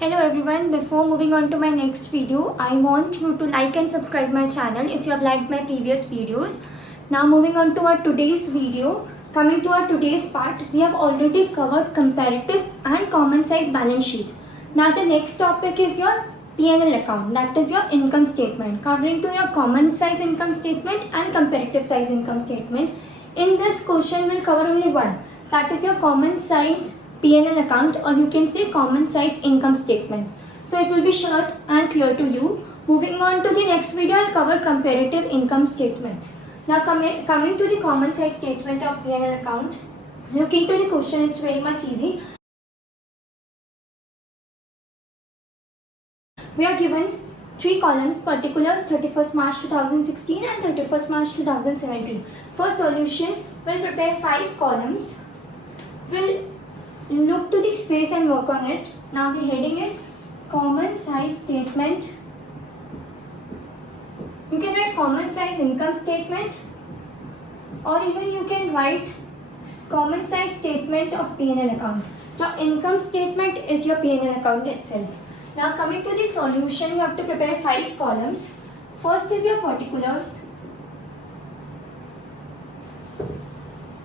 Hello everyone, before moving on to my next video, I want you to like and subscribe my channel if you have liked my previous videos. Now moving on to our today's video, coming to our today's part, we have already covered comparative and common size balance sheet. Now the next topic is your P&L account, that is your income statement, covering to your common size income statement and comparative size income statement. In this question, we'll cover only one, that is your common size P&L account, or you can say common size income statement. So it will be short and clear to you. Moving on to the next video, I'll cover comparative income statement. Now coming to the common size statement of P&L account, looking to the question, it's very much easy. We are given three columns, particulars 31st March 2016 and 31st March 2017. For solution, we'll prepare 5 columns. We'll look to the space and work on it. Now the heading is common size statement. You can write common size income statement, or even you can write common size statement of P&L account. Now income statement is your P&L account itself. Now coming to the solution, you have to prepare 5 columns. First is your particulars.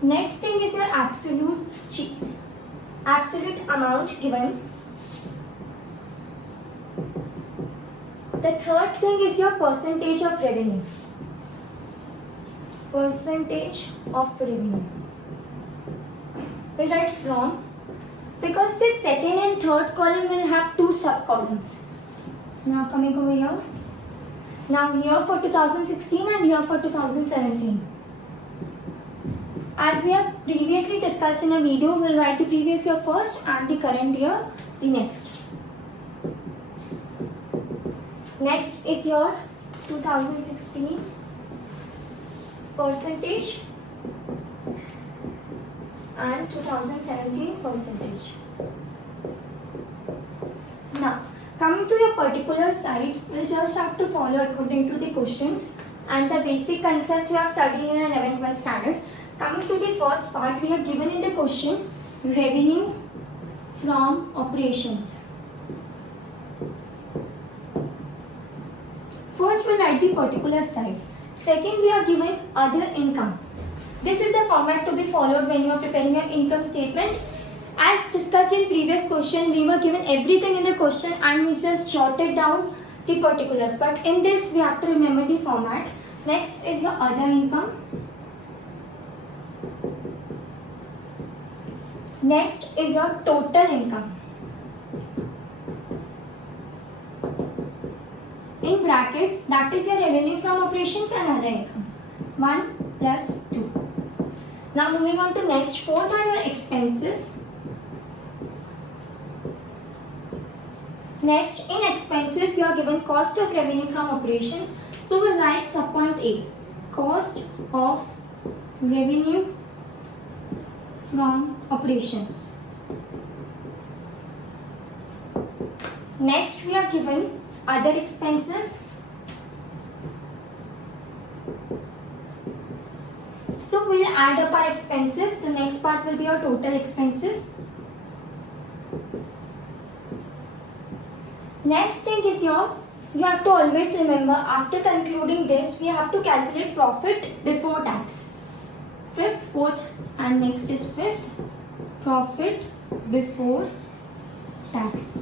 Next thing is your absolute amount given. The third thing is your percentage of revenue. Percentage of revenue. We write from, because the second and third column will have 2 sub-columns. Now coming over here. Now here for 2016 and here for 2017. As we have previously discussed in a video, we'll write the previous year first and the current year the next. Next is your 2016 percentage and 2017 percentage. Now, coming to your particular side, we'll just have to follow according to the questions and the basic concept you have studied in 11th month standard. Coming to the first part, we are given in the question revenue from operations. First, we'll write the particular side. Second, we are given other income. This is the format to be followed when you are preparing your income statement. As discussed in previous question, we were given everything in the question and we just jotted down the particulars. But in this, we have to remember the format. Next is your other income. Next is your total income. In bracket, that is your revenue from operations and other income. 1 plus 2. Now moving on to next, fourth are your expenses. Next, in expenses, you are given cost of revenue from operations. So we'll write subpoint A, cost of revenue from operations. Next, we are given other expenses. So we'll add up our expenses. The next part will be our total expenses. Next thing is you have to always remember, after concluding this, we have to calculate profit before tax. Fifth, fourth, and next is fifth, profit before tax.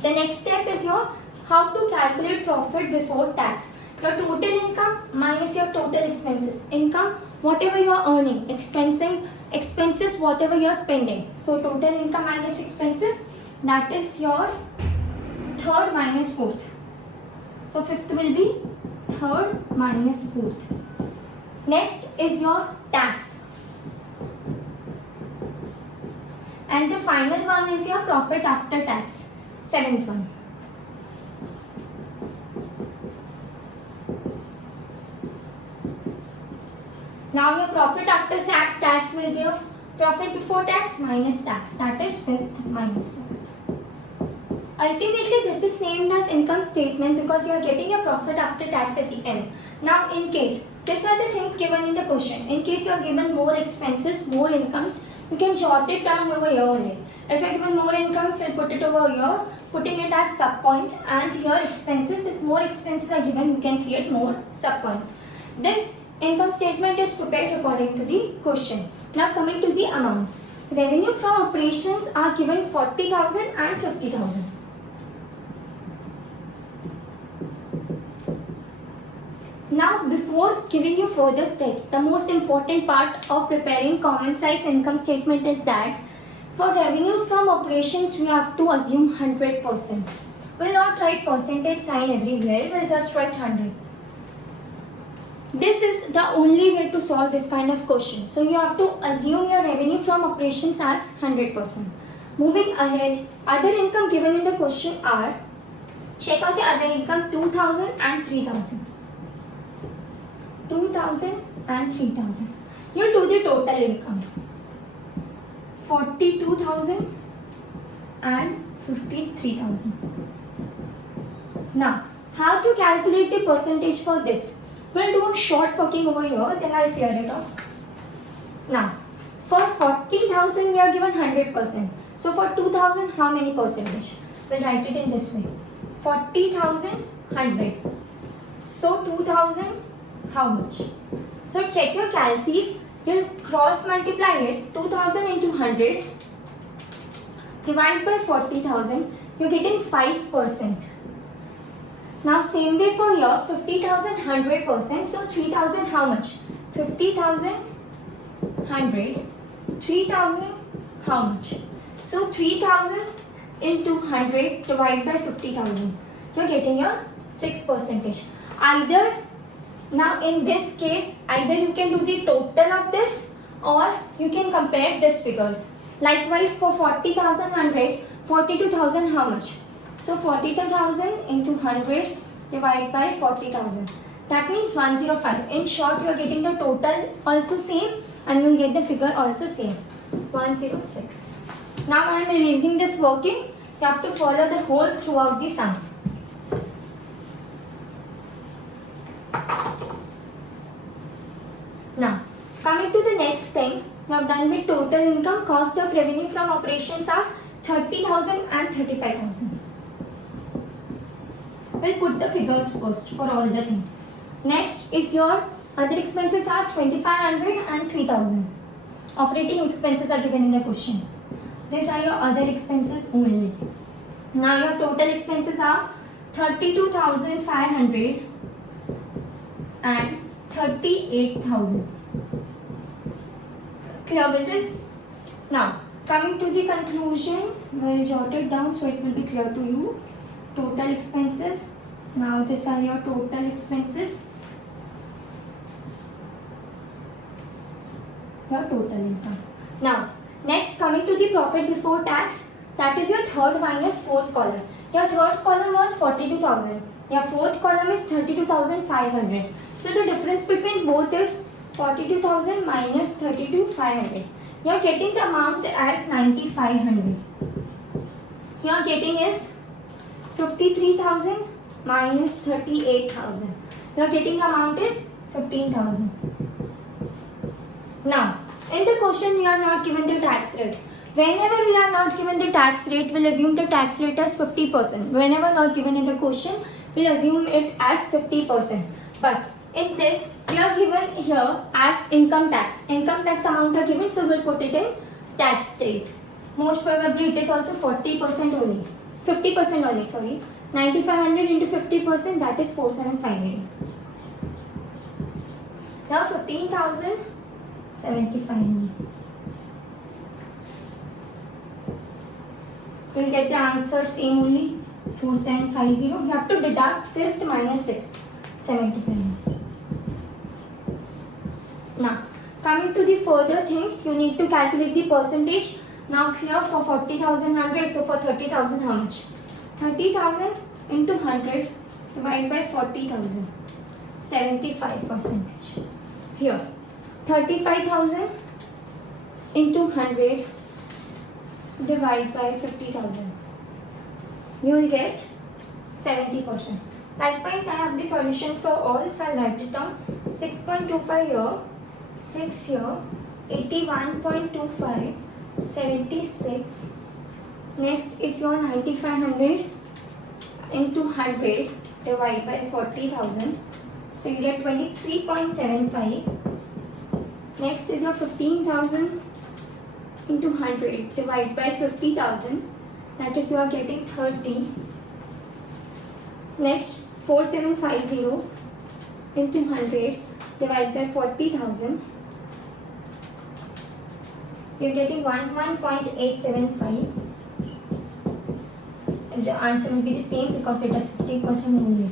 The next step is how to calculate profit before tax. Your total income minus your total expenses. Income, whatever you are earning. Expenses, whatever you are spending. So total income minus expenses, that is your third minus fourth. So fifth will be third minus fourth. Next is your tax. And the final one is your profit after tax. Seventh one. Now your profit after tax will be your profit before tax minus tax. That is fifth minus sixth. Ultimately, this is named as income statement because you are getting your profit after tax at the end. Now, in case, these are the things given in the question. In case you are given more expenses, more incomes, you can jot it down over here only. If you are given more incomes, we'll put it over here. putting it as sub points, and here expenses, if more expenses are given, you can create more sub points. This income statement is prepared according to the question. Now coming to the amounts. Revenue from operations are given 40,000 and 50,000. Now before giving you further steps, the most important part of preparing common size income statement is that for revenue from operations we have to assume 100%. We'll not write percentage sign everywhere, we'll just write 100. This is the only way to solve this kind of question. So you have to assume your revenue from operations as 100%. Moving ahead, other income given in the question are, check out the other income 2,000 and 3,000. 2,000 and 3,000. You do the total income. 42,000 and 53,000. Now, how to calculate the percentage for this? We'll do a short working over here, then I'll clear it off. Now, for 40,000 we are given 100%. So for 2,000, how many percentage? We'll write it in this way. 40,000, 100. So 2,000, how much? So check your calcs. You'll cross multiply it. 2,000 into 100 divide by 40,000. You're getting 5%. Now same way for here, 50,000 100%. So 3,000 how much? 50,000 100. 3,000 how much? So 3,000 into 100 divided by 50,000. You're getting your 6%. Either, now in this case, either you can do the total of this or you can compare these figures. Likewise for 40,000 100, 42,000 how much? So 42,000 into 100 divided by 40,000. That means 105. In short, you are getting the total also same and you will get the figure also same. 106. Now I am erasing this working. You have to follow the whole throughout the sum. Now, coming to the next thing, we have done with total income. Cost of revenue from operations are 30,000 and 35,000. We'll put the figures first for all the things. Next is your other expenses are 2,500 and 3,000. Operating expenses are given in the question. These are your other expenses only. Now your total expenses are 32,500 and 38,000. Clear with this? Now coming to the conclusion, we'll jot it down so it will be clear to you. Total expenses. Now these are your total expenses. Your total income. Now next, coming to the profit before tax, that is your third minus fourth column. Your third column was 42,000. Your fourth column is 32,500. So the difference between both is 42,000 minus 32,500. You are getting the amount as 9,500. You are getting is 53,000 minus 38,000. You are getting the amount is 15,000. Now, in the question we are not given the tax rate. Whenever we are not given the tax rate, we'll assume the tax rate as 50%. Whenever not given in the question, we'll assume it as 50%. But in this, we are given here as income tax. Income tax amount are given, so we'll put it in tax rate. Most probably it is also 40% only. 50% only, sorry. 9,500 into 50%, that is 4,750. Now 15,075. We'll get the answer same only, 4,750. We have to deduct 5th minus 6th, 75. Now, coming to the further things, you need to calculate the percentage. Now clear for 40,000 100, so for 30,000 how much? 30,000 into 100 divided by 40,000, 75%. Here, 35,000 into 100 divided by 50,000. You will get 70%. Likewise, I have the solution for all, so I'll write it down. 6.25 here, 6 here, 81.25, 76, Next is your 9500 into 100 divided by 40,000. So you get 23.75. Next is your 15,000 into 100 divided by 50,000. That is, you are getting 30. Next, 4750 into 100 divided by 40,000. You are getting 11.875. And the answer will be the same because it has 50% only.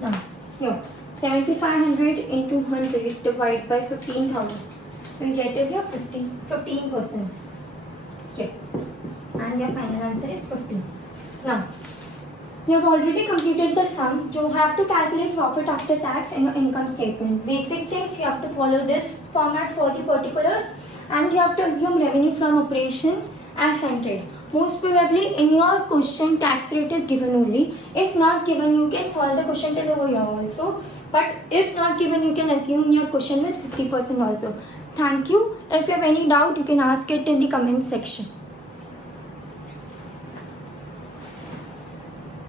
Now, here, 7500 into 100 divided by 15,000. You get is your 15%. Okay. And your final answer is 50. Now, you have already completed the sum. You have to calculate profit after tax in your income statement. Basic things, you have to follow this format for the particulars, and you have to assume revenue from operations as centered. Most probably in your question tax rate is given only. If not given, you can solve the question till over here also. But if not given, you can assume your question with 50% also. Thank you. If you have any doubt, you can ask it in the comment section.